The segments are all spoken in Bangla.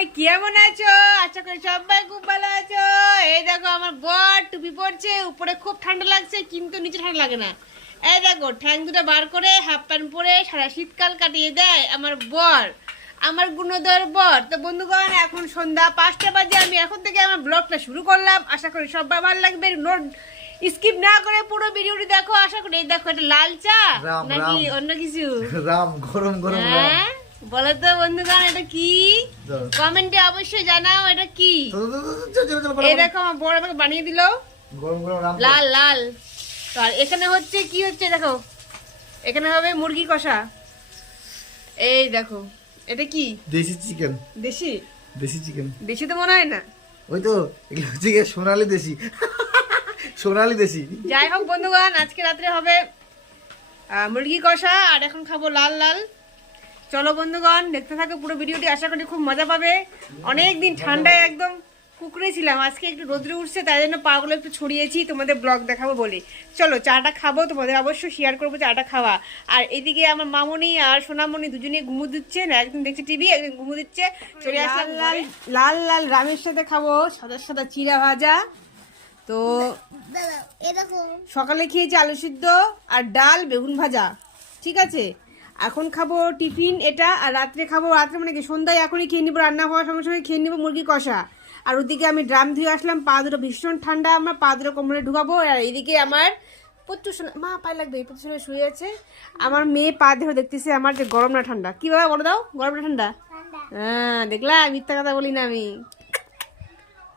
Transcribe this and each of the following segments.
সবাই কেমন আছো? আশা করি সবাই খুব ভালো আছো। এই দেখো আমার বর টুপি পরছে উপরে খুব ঠান্ডা লাগছে কিন্তু নিচে ঠান্ডা লাগে না। এই দেখো ঠ্যাং দুটো বার করে হাফ প্যান্ট পরে সারা শীতকাল কাটিয়ে দেয় আমার বর আমার গুণধর বর। তো বন্ধুগণ এখন সন্ধ্যা পাঁচটা বাজে আমি এখন থেকে আমার ব্লগটা শুরু করলাম। আশা করি সবাই ভালো লাগবে। নোট স্কিপ না করে পুরো ভিডিওটি দেখো। আশা করি এই দেখো এটা লাল চা নাকি অন্য কিছু? রাম গরম গরম হ্যাঁ? বলো তো বন্ধুগণ এটা কি? কমেন্টে অবশ্যই জানাও এটা কি? এই দেখো আমার বড় আমাকে বানিয়ে দিল। লাল লাল। আর এখানে হচ্ছে কি হচ্ছে দেখো? এখানে হবে মুরগি কষা। এই দেখো এটা কি? দেশি চিকেন। দেশি? দেশি চিকেন। দেশি তো মনে হয় না। ওই তো এগুলো হচ্ছে গিয়ে সোনালি দেশি। সোনালি দেশি। যাই হোক বন্ধুগণ আজকে রাত্রে হবে মুরগি কষা আর এখন খাব লাল লাল। চলো বন্ধুগণ দেখতে থাকো পুরো ভিডিওটি আশা করি খুব মজা পাবে। অনেক দিন ঠান্ডায় একদম কুকুরে ছিলাম আজকে একটু রোদ্রে উঠছে তাই জন্য পাগুলো একটু ছড়িয়েছি তোমাদের ব্লগ দেখাবো বলে। চলো চাটা খাব তোমাদের অবশ্যই শেয়ার করব চাটা খাওয়া। আর এদিকে আমার মামনি আর সোনামণি দুজনেই ঘুমু দিচ্ছে না একদিন দেখছি টিভি একদিন ঘুমু দিচ্ছে। চলে আসলাম লাল লাল লাল রামের সাথে খাব সাদা সাদা চিরা ভাজা। তো সকালে খেয়েছি আলু সিদ্ধ আর ডাল বেগুন ভাজা ঠিক আছে? এখন খাব টিফিন এটা আর রাত্রে খাব রাত্রে মানে কি সন্ধ্যায় এখনই খেয়ে নিবো রান্না হওয়ার সঙ্গে সঙ্গে খেয়ে নিবো মুরগি কষা। আর ওদিকে আমি ড্রাম ধুয়ে আসলাম পা দুটো ভীষণ ঠান্ডা আমার পা দুটো কোমরে ঢুকাবো আর এইদিকে আমার প্রচুর শোনা মা পায়ে লাগবে এই প্রচুর সময় শুয়ে আছে। আমার মেয়ে পা ধরে দেখতেছে আমার যে গরম না ঠান্ডা। কি বাবা বলে দাও গরম না ঠান্ডা? হ্যাঁ দেখলা মিথ্যা কথা বলি না আমি।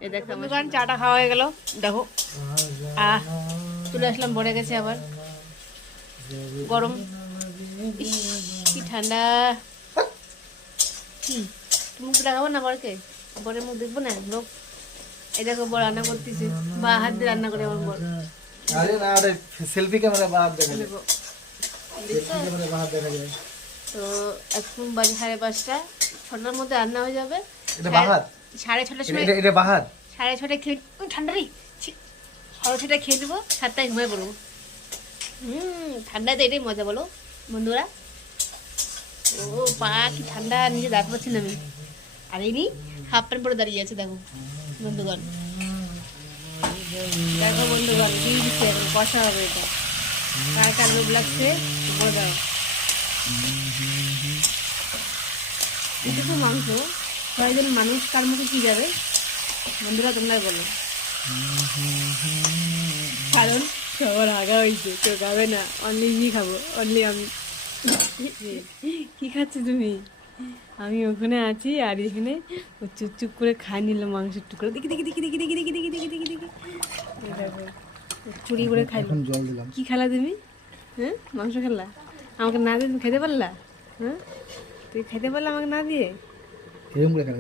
এই দেখো দোকান চাটা খাওয়া হয়ে গেল। দেখো। আহ চলে আসলাম ভরে গেছে আবার। গরম। কি ঠান্ডা। কি মুখ লাগাবো না বরকে বরের মুখ দেখব না? লোক। এই দেখো বড় রান্না করতেছে। বা হাত দিয়ে রান্না করে আমার বর। আরে না আরে সেলফি ক্যামেরা বাহার দেখা যায়। দেখো। সেলফি ক্যামেরা দেখা যায়। তো এখন বাজে সাড়ে পাঁচটা। ছটার মধ্যে রান্না হয়ে যাবে। এটা সাড়ে ছটার সময় এটা এটা সাড়ে ছটায় খেয়ে ঠান্ডা রে। ছি, সাড়ে ছটায় খেয়ে দেবো সাতটায় ঘুমিয়ে পড়ব। হুম ঠান্ডাতে এটাই মজা বলো। বন্ধুরা? ও পা কি ঠান্ডা, নিজে দাঁড়াতে পারছি না আমি। আর এই হাফ প্যান্ট পরে দাঁড়িয়ে আছে, দেখো, বন্ধুগণ। দেখো বন্ধুগণ, কি দিচ্ছে কষা হবে এটা। কার কার লোভ লাগছে, বলে মাংস। কয়েকজন মানুষ কার মুখে কি যাবে? বন্ধুরা, তোমরা বলো। কারণ সবার আগা হয়েছে কেউ খাবে না অনলি ই খাব অনলি আমি। কি খাচ্ছ তুমি? আমি ওখানে আছি আর এখানে ও চুপ চুপ করে খাই নিলাম মাংসের টুকরো। দেখি দেখি দেখি দেখি দেখি দেখি দেখি দেখি দেখি দেখি। এই চুরি করে খাইলো এখন জল দিলাম। কি খেলা তুমি? হ্যাঁ? মাংস খেলা? আমাকে না দিয়ে তুমি খেতে পারলা? হ্যাঁ? তুই খেতে পারলা আমাকে না দিয়ে? এরকম করে খেলা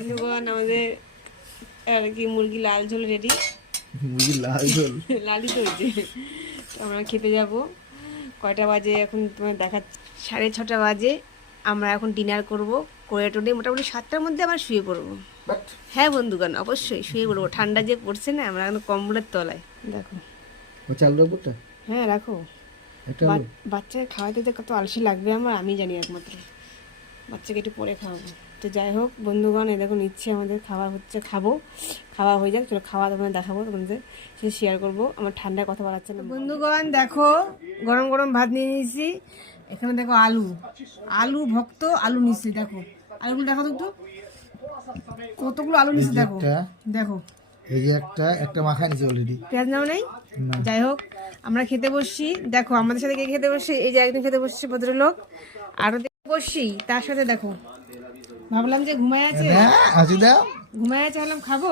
এরকম আমাদের আর কি মুরগি লাল ঝোল রেডি মুরগি লাল জল লালই তো তো আমরা খেতে যাব। কয়টা বাজে এখন তোমার দেখা সাড়ে ছটা বাজে। আমরা এখন ডিনার করব। করে টোনে মোটামুটি সাতটার মধ্যে আমরা শুয়ে পড়ব। হ্যাঁ বন্ধুগণ অবশ্যই শুয়ে পড়ব। ঠান্ডা যে পড়ছে না আমরা এখন কম্বলের তলায়। দেখো। ও চালুর উপরটা? হ্যাঁ রাখো? বাচ্চাকে খাওয়াতে কত আলসি লাগবে আমার আমি জানি একমাত্র। বাচ্চাকে একটু পরে খাওয়াবো। তো যাই হোক বন্ধুগণ এই দেখুন ইচ্ছে আমাদের খাওয়া হচ্ছে খাব। খাওয়া হয়ে যাক চলো খাওয়া তোমাদের দেখাবো তোমাদের সে শেয়ার করব। আমার ঠান্ডায় কথা বলাচ্ছে না। বন্ধুগণ দেখো গরম গরম ভাত নিয়ে নিয়েছি। এখানে দেখো আলু। আলু ভক্ত আলু নিচ্ছি দেখো। আলুগুলো দেখো তো একটু। কতগুলো আলু নিচ্ছি দেখো। দেখো। এই যে একটা একটা মাখা নিছে অলরেডি পেঁয়াজ নাও নেই? যাই হোক আমরা খেতে বসছি। দেখো আমাদের সাথে কে খেতে বসছি? এই যে একদিন খেতে বসছি ভদ্রলোক। আরও বসছি তার সাথে দেখো। ভাবলাম যে ঘুমায় আছে। হ্যাঁ আসি দাও। ঘুমায় আছে ভাবলাম খাব।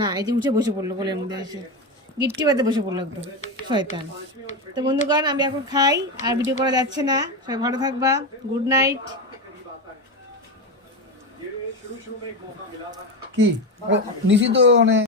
না এই যে উঠে বসে পড়ল কোলের মধ্যে এসে। গিট্টি বাদে বসে পড়ল একদম শয়তান। তো বন্ধুগণ আমি এখন খাই আর ভিডিও করা যাচ্ছে না। সবাই ভালো থাকবা। গুড নাইট কি? ও, নিশি তো মানে